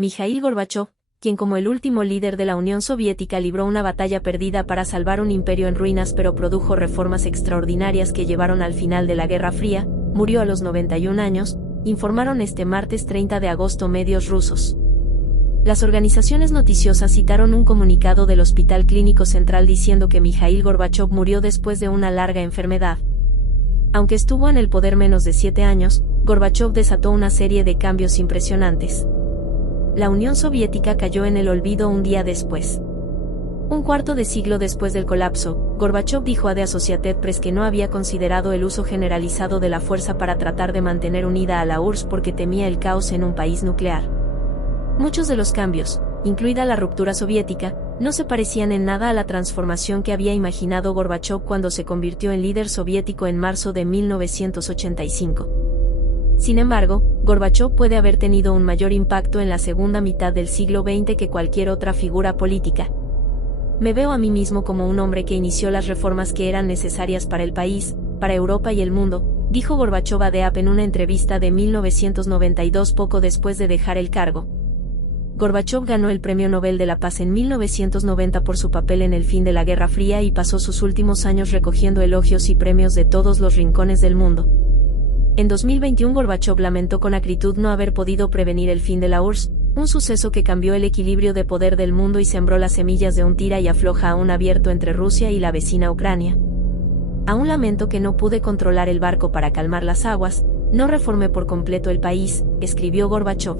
Mikhail Gorbachov, quien como el último líder de la Unión Soviética libró una batalla perdida para salvar un imperio en ruinas pero produjo reformas extraordinarias que llevaron al final de la Guerra Fría, murió a los 91 años, informaron este martes 30 de agosto medios rusos. Las organizaciones noticiosas citaron un comunicado del Hospital Clínico Central diciendo que Mikhail Gorbachov murió después de una larga enfermedad. Aunque estuvo en el poder menos de 7 años, Gorbachov desató una serie de cambios impresionantes. La Unión Soviética cayó en el olvido un día después. Un cuarto de siglo después del colapso, Gorbachov dijo a The Associated Press que no había considerado el uso generalizado de la fuerza para tratar de mantener unida a la URSS porque temía el caos en un país nuclear. Muchos de los cambios, incluida la ruptura soviética, no se parecían en nada a la transformación que había imaginado Gorbachov cuando se convirtió en líder soviético en marzo de 1985. Sin embargo, Gorbachov puede haber tenido un mayor impacto en la segunda mitad del siglo XX que cualquier otra figura política. Me veo a mí mismo como un hombre que inició las reformas que eran necesarias para el país, para Europa y el mundo, dijo Gorbachov a The AP en una entrevista de 1992 poco después de dejar el cargo. Gorbachov ganó el Premio Nobel de la Paz en 1990 por su papel en el fin de la Guerra Fría y pasó sus últimos años recogiendo elogios y premios de todos los rincones del mundo. En 2021 Gorbachov lamentó con acritud no haber podido prevenir el fin de la URSS, un suceso que cambió el equilibrio de poder del mundo y sembró las semillas de un tira y afloja aún abierto entre Rusia y la vecina Ucrania. Aún lamento que no pude controlar el barco para calmar las aguas, no reformé por completo el país, escribió Gorbachov.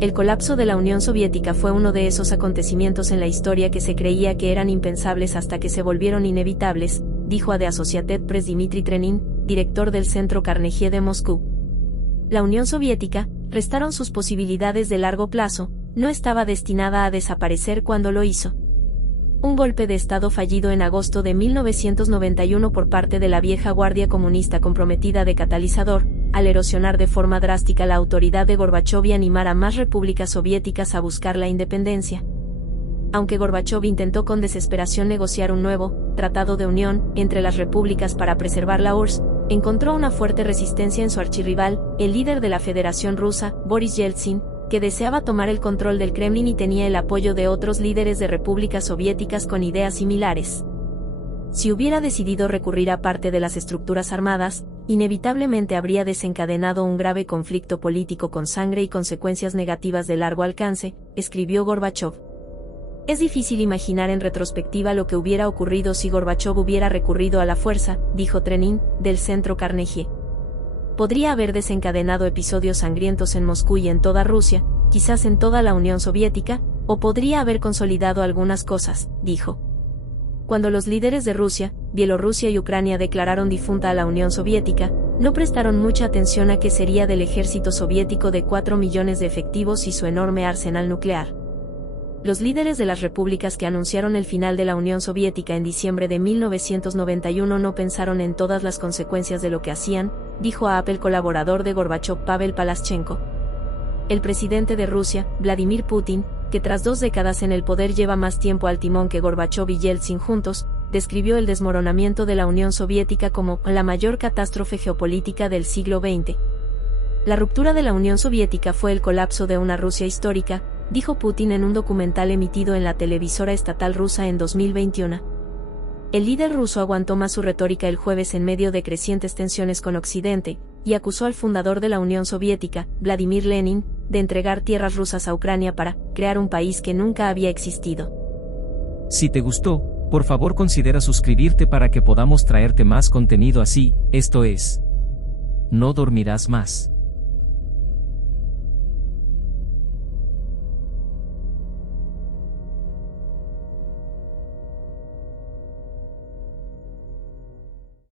El colapso de la Unión Soviética fue uno de esos acontecimientos en la historia que se creía que eran impensables hasta que se volvieron inevitables, dijo a The Associated Press Dmitry Trenin, director del Centro Carnegie de Moscú. La Unión Soviética, restaron sus posibilidades de largo plazo, no estaba destinada a desaparecer cuando lo hizo. Un golpe de Estado fallido en agosto de 1991 por parte de la vieja guardia comunista comprometida de catalizador, al erosionar de forma drástica la autoridad de Gorbachov y animar a más repúblicas soviéticas a buscar la independencia. Aunque Gorbachov intentó con desesperación negociar un nuevo tratado de unión entre las repúblicas para preservar la URSS, encontró una fuerte resistencia en su archirrival, el líder de la Federación Rusa, Boris Yeltsin, que deseaba tomar el control del Kremlin y tenía el apoyo de otros líderes de repúblicas soviéticas con ideas similares. Si hubiera decidido recurrir a parte de las estructuras armadas, inevitablemente habría desencadenado un grave conflicto político con sangre y consecuencias negativas de largo alcance, escribió Gorbachov. Es difícil imaginar en retrospectiva lo que hubiera ocurrido si Gorbachov hubiera recurrido a la fuerza, dijo Trenin, del Centro Carnegie. Podría haber desencadenado episodios sangrientos en Moscú y en toda Rusia, quizás en toda la Unión Soviética, o podría haber consolidado algunas cosas, dijo. Cuando los líderes de Rusia, Bielorrusia y Ucrania declararon difunta a la Unión Soviética, no prestaron mucha atención a qué sería del ejército soviético de 4 millones de efectivos y su enorme arsenal nuclear. Los líderes de las repúblicas que anunciaron el final de la Unión Soviética en diciembre de 1991 no pensaron en todas las consecuencias de lo que hacían, dijo a AP el colaborador de Gorbachov Pavel Palaschenko. El presidente de Rusia, Vladimir Putin, que tras 2 décadas en el poder lleva más tiempo al timón que Gorbachov y Yeltsin juntos, describió el desmoronamiento de la Unión Soviética como la mayor catástrofe geopolítica del siglo XX. La ruptura de la Unión Soviética fue el colapso de una Rusia histórica, dijo Putin en un documental emitido en la televisora estatal rusa en 2021. El líder ruso aguantó más su retórica el jueves en medio de crecientes tensiones con Occidente, y acusó al fundador de la Unión Soviética, Vladimir Lenin, de entregar tierras rusas a Ucrania para crear un país que nunca había existido. Si te gustó, por favor considera suscribirte para que podamos traerte más contenido así, esto es, no dormirás más.